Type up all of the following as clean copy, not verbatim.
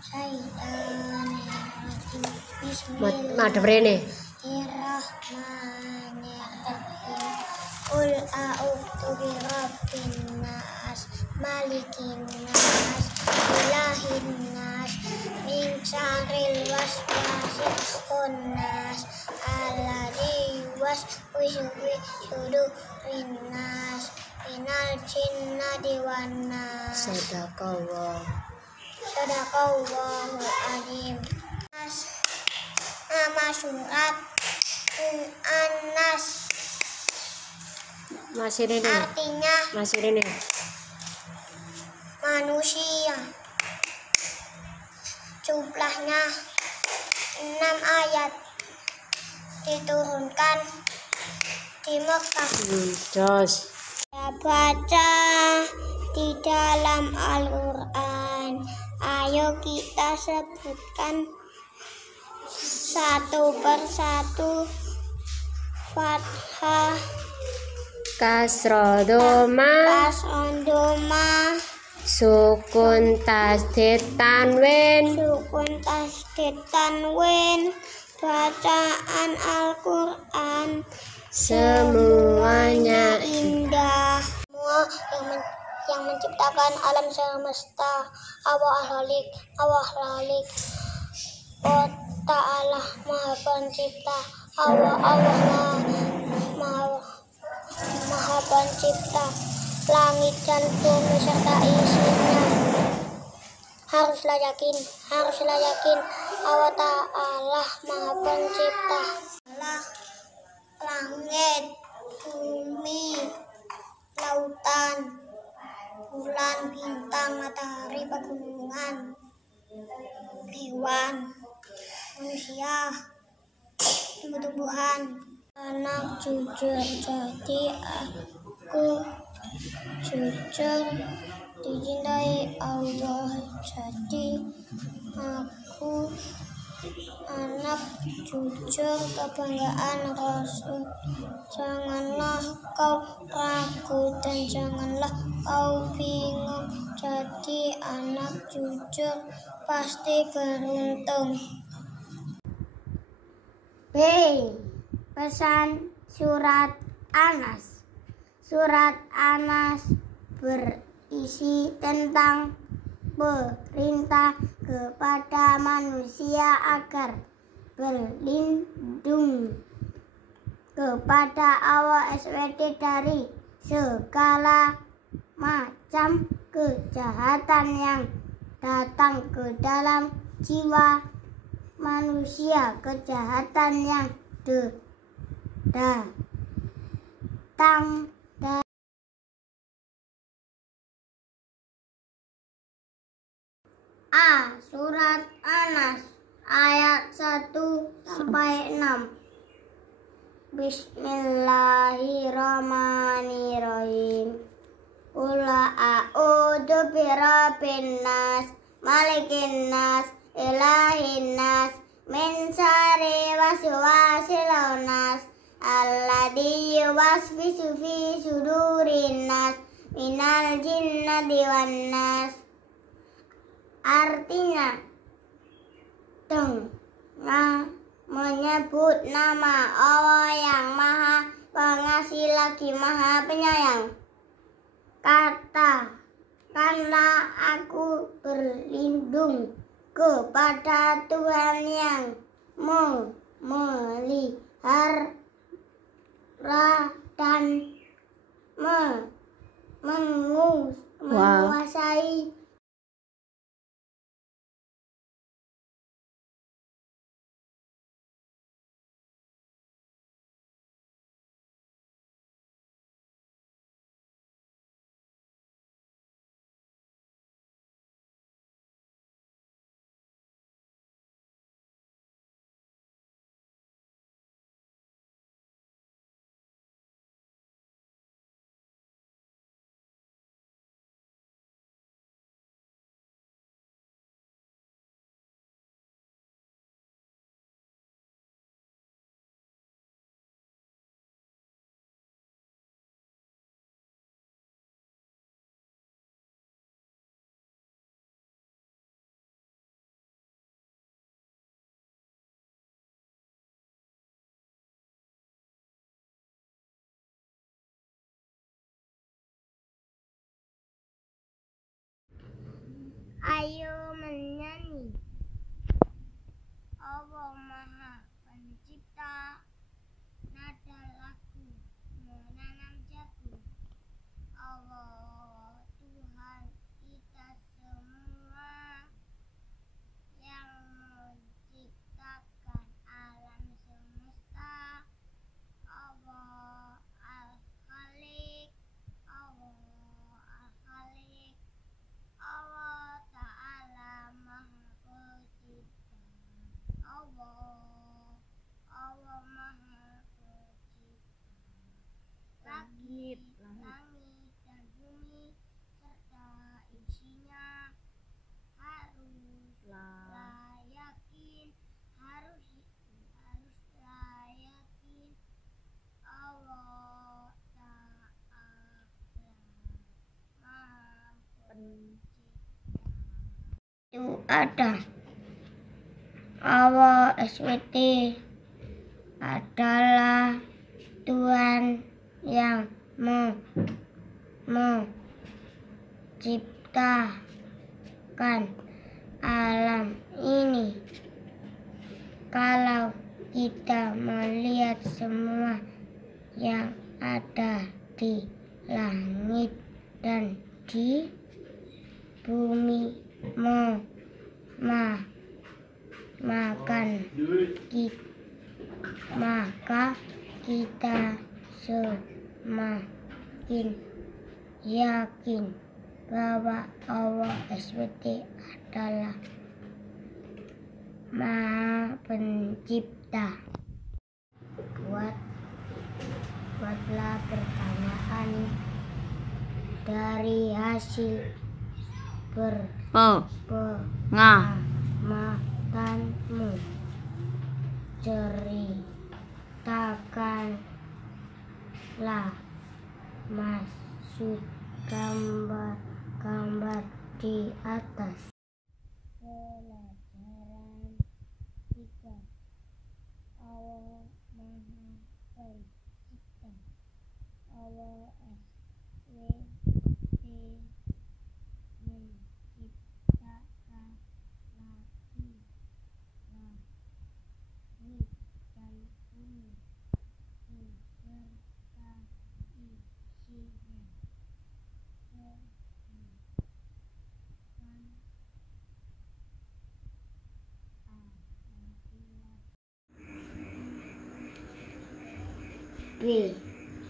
Syaitanirrajim. Madhep rene. Bismillahirrahmanirrahim. Qul a'udzu birabbin nas, malikin nas, ilahin nas, min syarril waswasil khannas, alladzi yuwaswisu fi sudurin nas, minal jinnati wan nas. Sadaqallahul adzim. Nama surat An-Nas. Artinya manusia. Jumlahnya 6 ayat. Diturunkan di Mekah. Baca di dalam Al-Quran. Ayo kita sebutkan satu persatu. Fathah, Kasra doma, sukun tasdid tanwin, bacaan Al-Quran semuanya indah. Semua yang menciptakan alam semesta, Allah Khalik, Oh Ta'ala Maha Pencipta, Allah Maha Pencipta langit dan bumi serta isinya. Haruslah yakin Allah Ta'ala Maha Pencipta langit, bumi, lautan, bulan, bintang, matahari, pegunungan, hewan, manusia, tumbuh-tumbuhan. Anak jujur, jadi aku jujur, dicintai Allah, jadi aku anak jujur, kebanggaan Rasul. Janganlah kau ragu dan janganlah kau bingung, jadi anak jujur pasti beruntung. B. Pesan surat An-Nas. Surat An-Nas berisi tentang perintah kepada manusia agar berlindung kepada Allah SWT dari segala macam kejahatan yang datang ke dalam jiwa manusia, kejahatan yang datang dari A. Surat An-Nas ayat 1-6. Bismillahirrahmanirrahim. Qul a'udzu birabbin nas, malikin nas, ilahin nas, min syarri waswasil khannas, alladzi yuwaswisu fi sudurin nas, minal jinnati wan nas. Artinya, menyebut nama Allah yang Maha Pengasih lagi Maha Penyayang. Katakanlah aku berlindung kepada Tuhan yang memelihara dan menguasai Ayo menyanyi. Allah Maha Pencipta, nada lagu menanam jagung. Allah Tuhan kita semua yang menciptakan alam semesta. Allah Al-Khaliq, Allah Al-Khaliq, Allah Ta'ala Maha Pencipta. Allah Maha Pencipta. Langit dan bumi serta isinya haruslah yakin, haruslah yakin Allah Ta'ala Maha Pencipta. Itu ada Allah SWT adalah Tuhan yang menciptakan alam ini. Kalau kita melihat semua yang ada di langit dan di bumi maka kita semakin yakin bahwa Allah SWT adalah Maha Pencipta. Buatlah pertanyaan dari hasil pengamatanmu. Ceritakanlah maksud gambar-gambar di atas. Pelajaran 3. Allah Maha Pencipta. Allah SWT menciptakan langit dan bumi beserta isinya.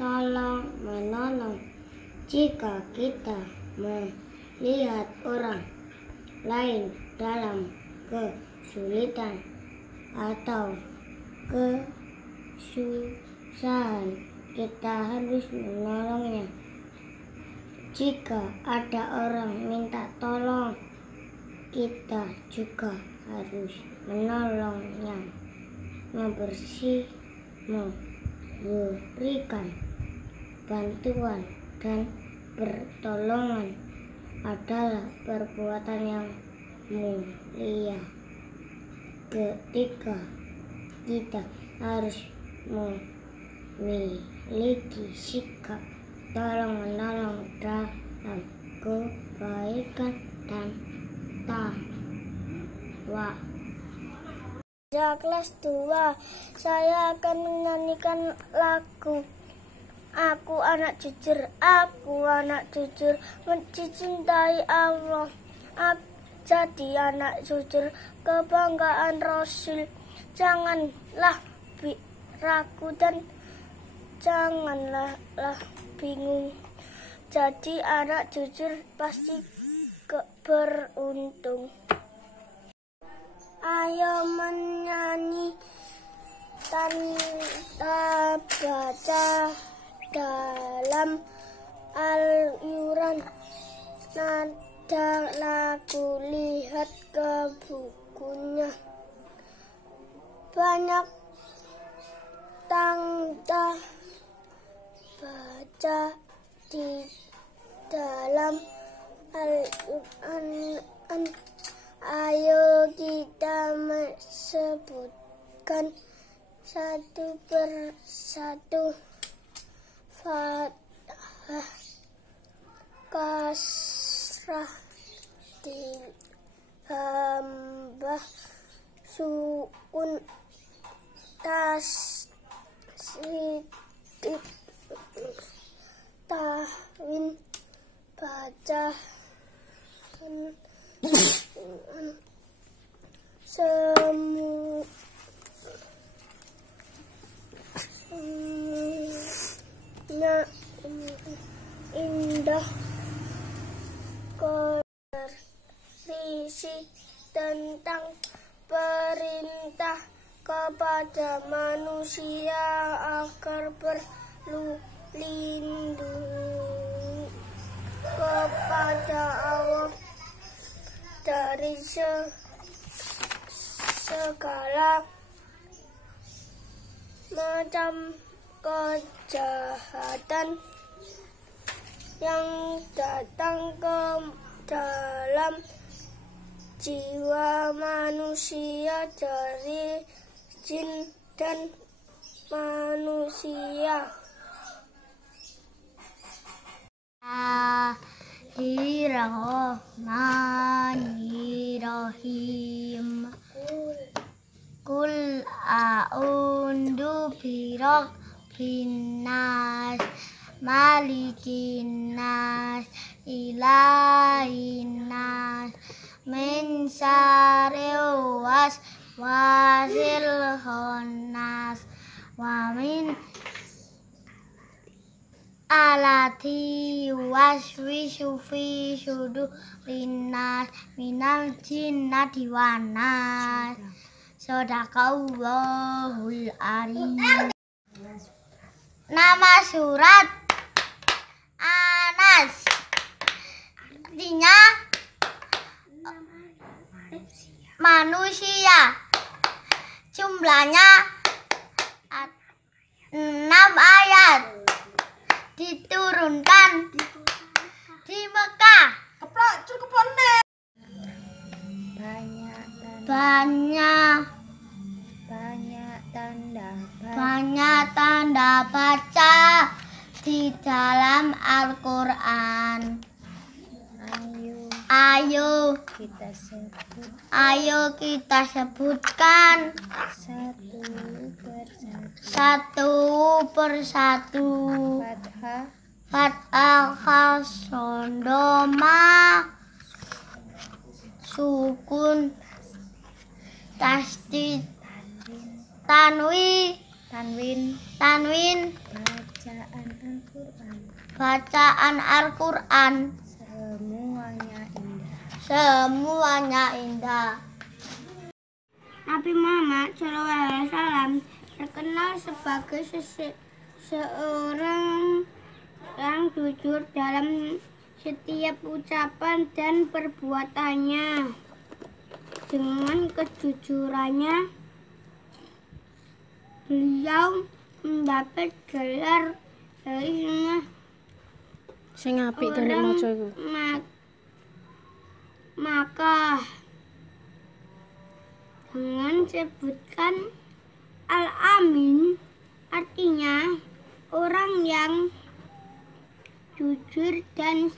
Tolong menolong. Jika kita melihat orang lain dalam kesulitan atau kesusahan, kita harus menolongnya. Jika ada orang minta tolong, kita juga harus menolongnya. Memberikan bantuan dan pertolongan adalah perbuatan yang mulia. Ketiga, kita harus memiliki sikap tolong-menolong dalam kebaikan dan takwa. Kelas 2, saya akan menyanyikan lagu Aku Anak Jujur. Aku anak jujur, mencintai Allah. Jadi anak jujur, kebanggaan Rasul. Janganlah ragu dan janganlah bingung. Jadi anak jujur pasti beruntung. Ayo menyanyi tanpa baca dalam Al-Quran. Nada lagu, lihat ke bukunya. Banyak tanda baca di dalam Al-Quran. Ayo kita sebutkan satu persatu. Fathah, Kasrah, ditambah sukun tasdid tawin bacaan semuanya indah berisi tentang perintah kepada manusia agar berlindung kepada Allah dari segala macam kejahatan yang datang ke dalam jiwa manusia dari jin dan manusia. Bismillahirrahmanirrahim. Qul a'udzu birabbin nas, malikin nas, ilahin nas, min syarril waswasil khannas, wa min alati waswisu fi sudurin nas minal jinnati wan nas. Shadaqallahul azim. Nama surat Anas, artinya manusia. Jumlahnya 6 ayat. Diturunkan di Mekah. Banyak tanda baca di dalam Al-Quran. Ayo kita sebutkan satu persatu. Fathah, Khasondoma, sukun, tasdid, tanwin, bacaan Al-Quran, semuanya indah. Nabi Muhammad SAW terkenal sebagai seorang yang jujur dalam setiap ucapan dan perbuatannya. Dengan kejujurannya, beliau mendapat gelar Sing apik to nek maca iku. Maka dengan sebutkan Al-Amin, artinya orang yang jujur dan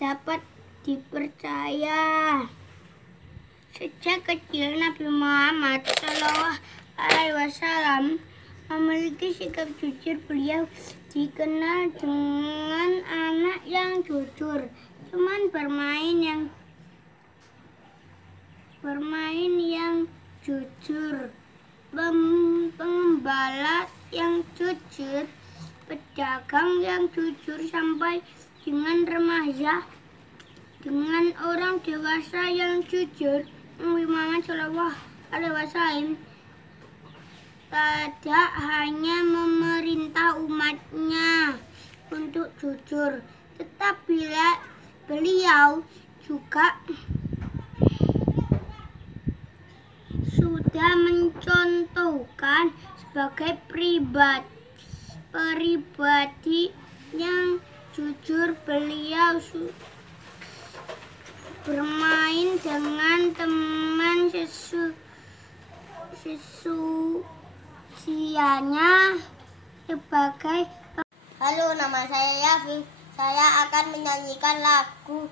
dapat dipercaya. Sejak kecil Nabi Muhammad SAW memiliki sikap jujur. Beliau dikenal dengan anak yang jujur, teman bermain yang jujur, pengembala yang jujur, pedagang yang jujur, sampai dengan remaja, dengan orang dewasa yang jujur. Nabi Muhammad SAW tidak hanya memerintah umatnya untuk jujur, tetapi beliau juga sudah mencontohkan sebagai pribadi yang jujur. Beliau bermain dengan teman seusianya sebagai. Halo, nama saya Yafi. Saya akan menyanyikan lagu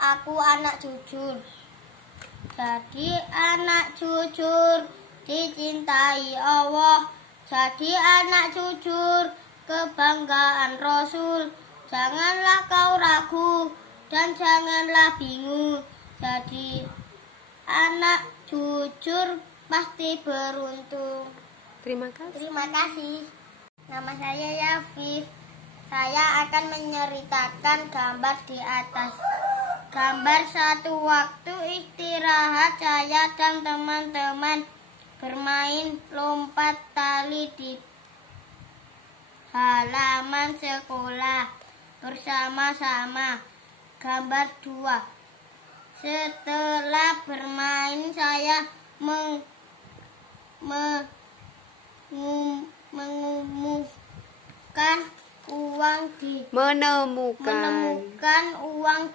aku anak jujur. Jadi anak jujur dicintai Allah. Jadi anak jujur kebanggaan Rasul. Janganlah kau ragu dan janganlah bingung. Jadi anak jujur pasti beruntung. Terima kasih. Terima kasih. Nama saya Yafif. Saya akan menceritakan gambar di atas. Gambar satu waktu istirahat saya dan teman-teman bermain lompat tali di halaman sekolah bersama-sama. Gambar 2. Setelah bermain saya menemukan uang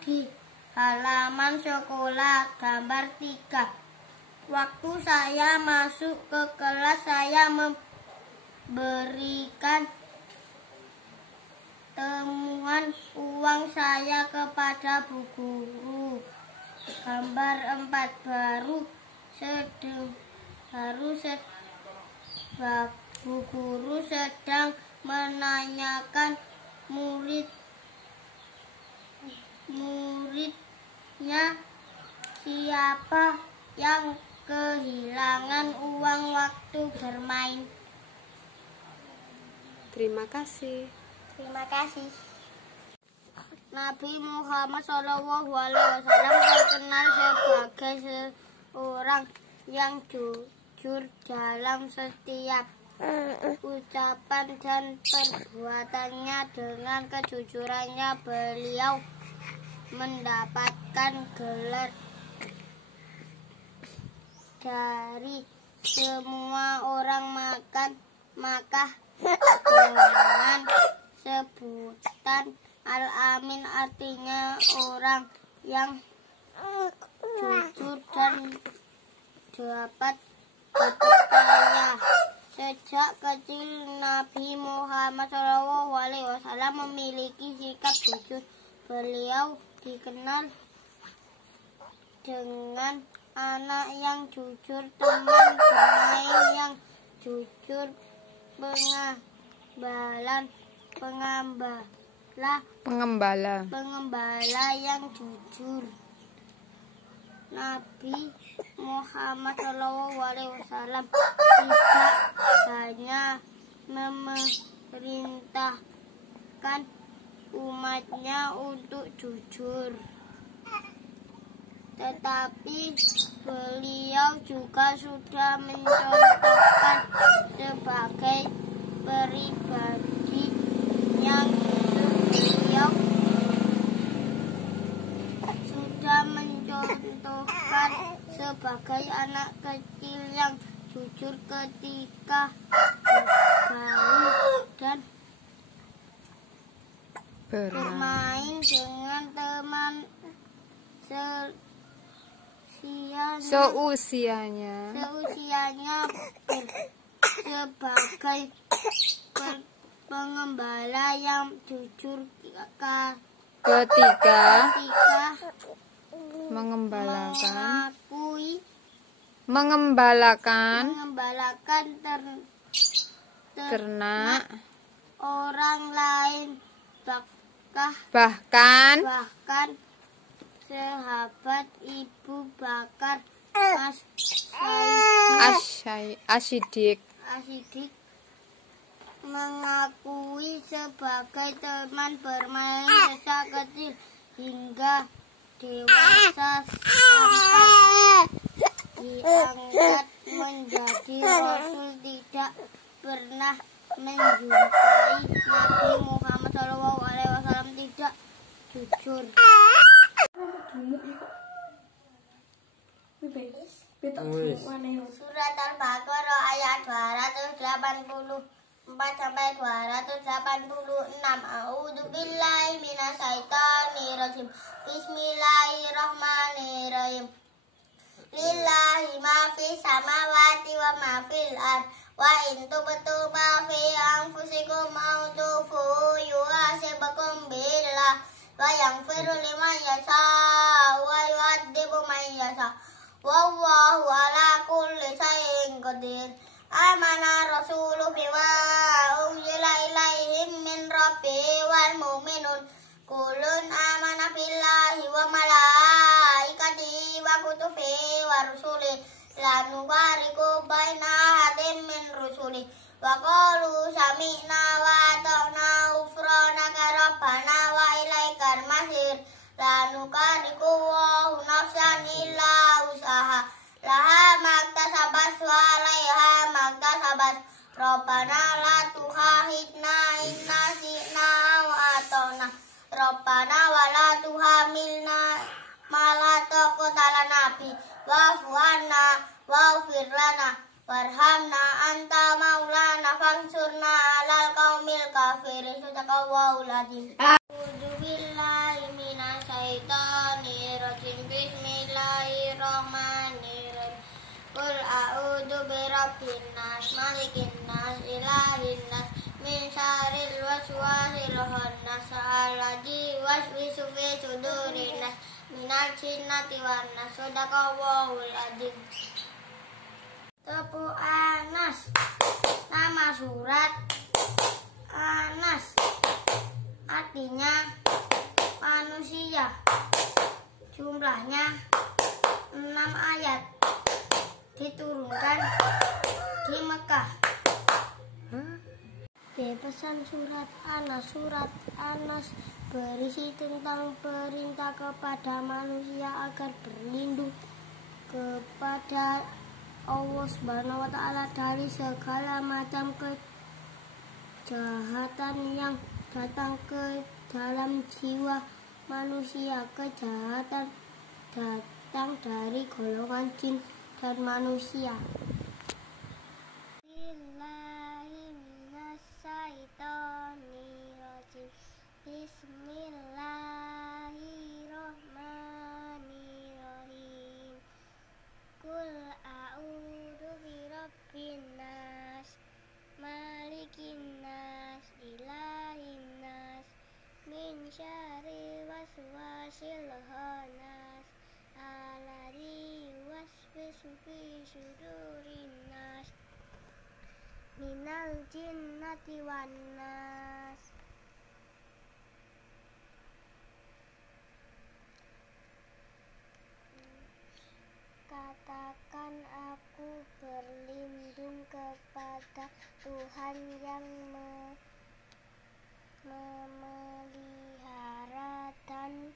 di halaman sekolah. Gambar 3. Waktu saya masuk ke kelas, saya memberikan temuan uang saya kepada bu guru. Gambar 4. Bu guru sedang menanyakan muridnya siapa yang kehilangan uang waktu bermain. Terima kasih. Terima kasih. Nabi Muhammad SAW terkenal sebagai seorang yang jujur dalam setiap ucapan dan perbuatannya. Dengan kejujurannya beliau mendapatkan gelar dari semua orang Makkah dengan sebutan Al-Amin, artinya orang yang jujur dan dapat dipercaya. Sejak kecil Nabi Muhammad SAW memiliki sikap jujur. Beliau dikenal dengan anak yang jujur, teman bermain yang jujur, pengembala yang jujur. Nabi Muhammad SAW tidak hanya memerintahkan umatnya untuk jujur, tetapi beliau juga sudah mencontohkan sebagai pribadi yang beliau sudah mencontohkan sebagai anak kecil yang jujur ketika bergaul dan bermain dengan teman seusianya sebagai pengembala yang jujur ketika mengembalakan ternak orang lain, bahkan sahabat Ibu Bakar As-Siddiq mengakui sebagai teman bermain sejak kecil hingga dewasa sampai diangkat menjadi Rasul. Tidak pernah menjumpai Nabi Muhammad SAW tidak jujur. Surat Al-Baqarah ayat 284-286. A'udzubillahi minasyaitonirrajim. Bismillahirrahmanirrahim. Lillahi ma fis samawati wa ma fil ardh. Wa in tubtu ma fi anfusikum aw tukhfuhu yuhasibukum billah. wa yaghfiru liman yasha wa yu'adzibu man yasha. Wallahu ala kulli syai'in qadir. Amana rasulu bima unzila ilaihim min rabbihi wal mu'minun kullun amana billahi wa malaikatihi wa kutubihi wa rusulihi la nufarriqu baina ahadin min rusulihi wa qalu sami'na wa ata'na ghufranaka rabbana wa ilaikal masir. La nukallifu nafsan illa usaha laha maktasabat wa alaiha maktasabat. Rabbana la tukhahidna in nasi'na wa ata'na. Rabbana wa la tuhamilna ma la taqata lana bi wa'fu anna waghfir lana warhamna anta maulana fansurna 'alal qaumil kafirin. Sadaqallahul adzim. A'udzu billahi minasyaitonir rajim. Bismillahirrahmanirrahim. Qul a'udzu birabbin nas malikin nas ilahin nas min syarril waswasil khannas alladzi yuwaswisu fi sudurin nas minal jinnati wan nas. Sadaqallahul adzim. Tepu Anas. Nama surat Anas, artinya manusia. Jumlahnya 6 ayat. Diturunkan di Mekah. Pesan surat Anas berisi tentang perintah kepada manusia agar berlindung kepada Allah Subhanahu wa Ta'ala dari segala macam kejahatan yang datang ke dalam jiwa manusia. Kejahatan datang dari golongan jin dan manusia. Bismillahirrahmanirrahim. Qul a'udzu birabbin nas malikin nas ilahin nas min syarril waswasil khannas alladzi yuwaswisu fi sudurin nas minal jinnati wan nas. Katakan aku berlindung kepada Tuhan yang memelihara dan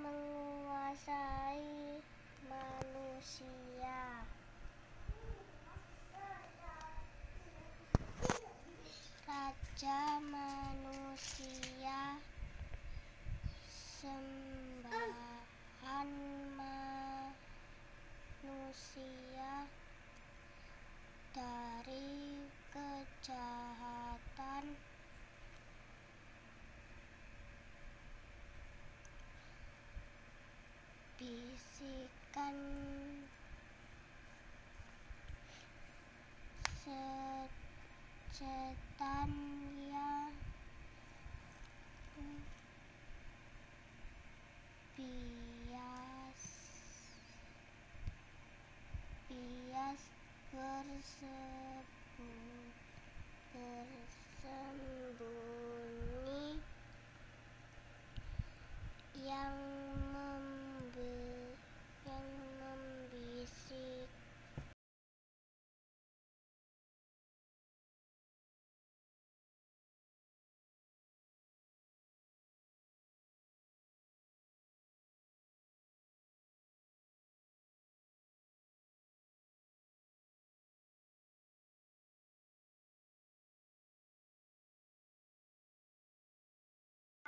menguasai manusia. Raja manusia, sembahan manusia dari kejahatan, bisikan setan yang bias bersembunyi yang membisik.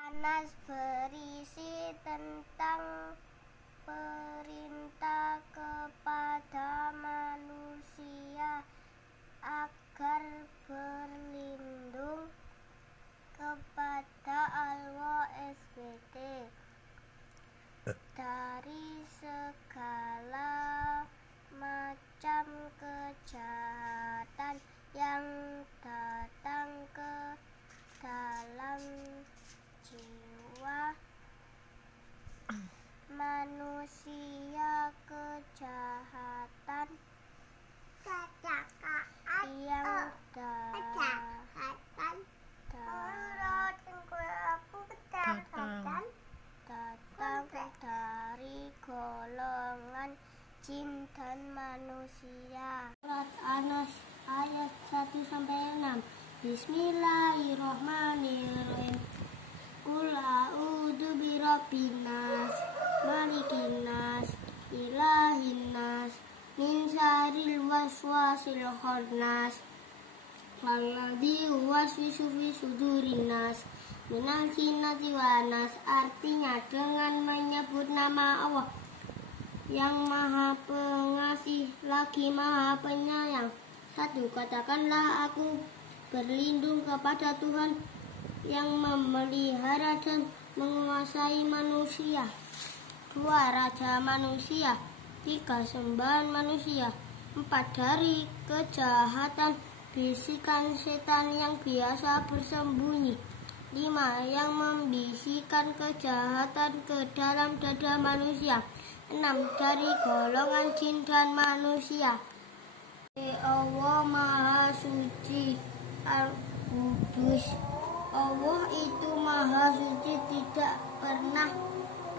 Anas berisi tentang perintah kepada manusia agar berlindung kepada Allah SWT dari segala macam kejahatan yang datang ke dalam jiwa manusia kejahatan yang datang dari golongan jin dan manusia. Surat An-Nas ayat 1-6. Bismillahirrahmanirrahim. Qul a'udzu birabbin nas, malikin nas, ilahin nas, min syarril waswasil khannas, alladzi yuwaswisu fi sudurin nas, minal jinnati wan nas. Artinya, dengan menyebut nama Allah yang Maha Pengasih lagi Maha Penyayang. 1. Katakanlah, aku berlindung kepada Tuhan yang memelihara dan menguasai manusia. 2. Raja manusia. 3. Sembahan manusia. 4. Dari kejahatan bisikan setan yang biasa bersembunyi. 5. Yang membisikkan kejahatan ke dalam dada manusia. 6. Dari golongan jin dan manusia. Allah Maha Suci Al-Qudus. Allah itu Maha Suci, tidak pernah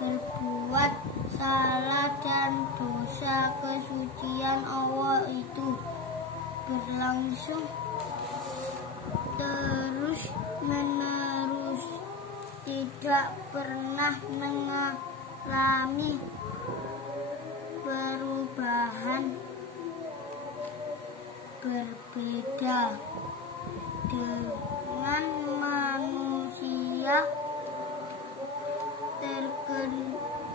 berbuat salah dan dosa. Kesucian Allah itu berlangsung terus menerus, tidak pernah mengalami perubahan. Berbeda dengan manusia,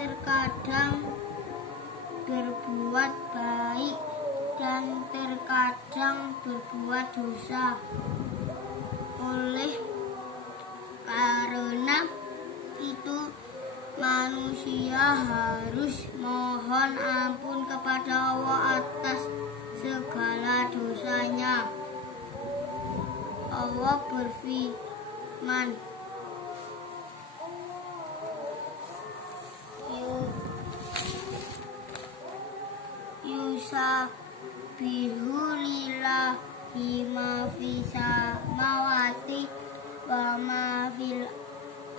terkadang berbuat baik dan terkadang berbuat dosa. Oleh karena itu, manusia harus mohon ampun kepada Allah atas segala dosanya. Allah berfirman, Yusabbihu lillahi ma fis samawati wa ma fil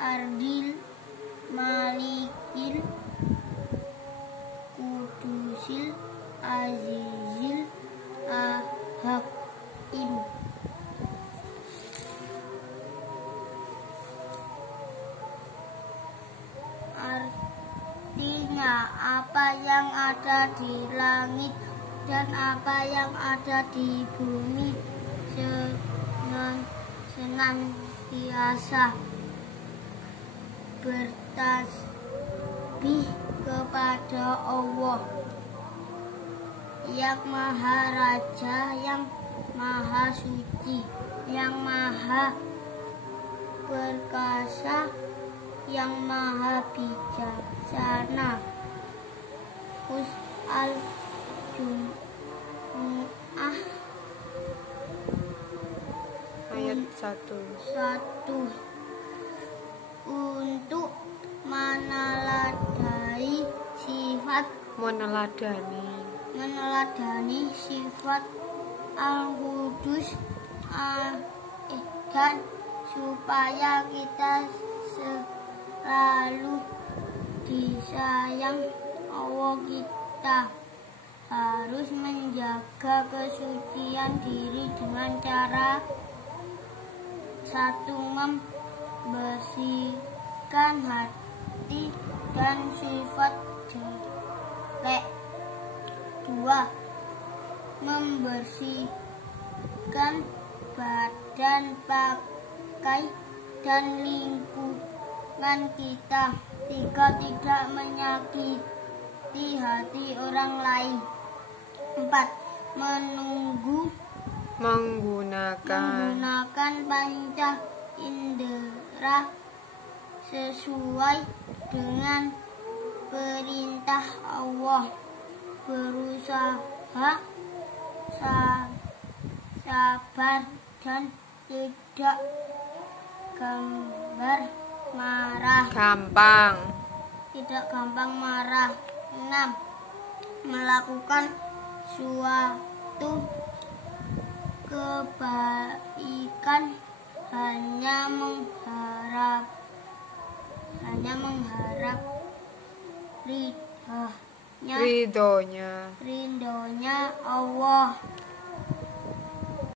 ardil malikil kudusil azizil hakim. Artinya, apa yang ada di langit dan apa yang ada di bumi senantiasa bertasbih kepada Allah yang Maha Raja, yang Maha Suci, yang Maha Perkasa, yang Maha Bijaksana. Al-Jumu'ah ayat 1. Untuk meneladani sifat Al-Qudus dan supaya kita selalu disayang Allah, kita harus menjaga kesucian diri dengan cara 1. Membersihkan hati dan sifat jelek. 2. Membersihkan badan, pakai, dan lingkungan kita. 3. Tidak menyakiti hati orang lain. 4. Menggunakan panca indera sesuai dengan perintah Allah. Berusaha sabar dan tidak gambar marah. Gampang. Tidak gampang marah. 6. Melakukan suatu kebaikan hanya mengharap ridhonya Ridhonya. Allah.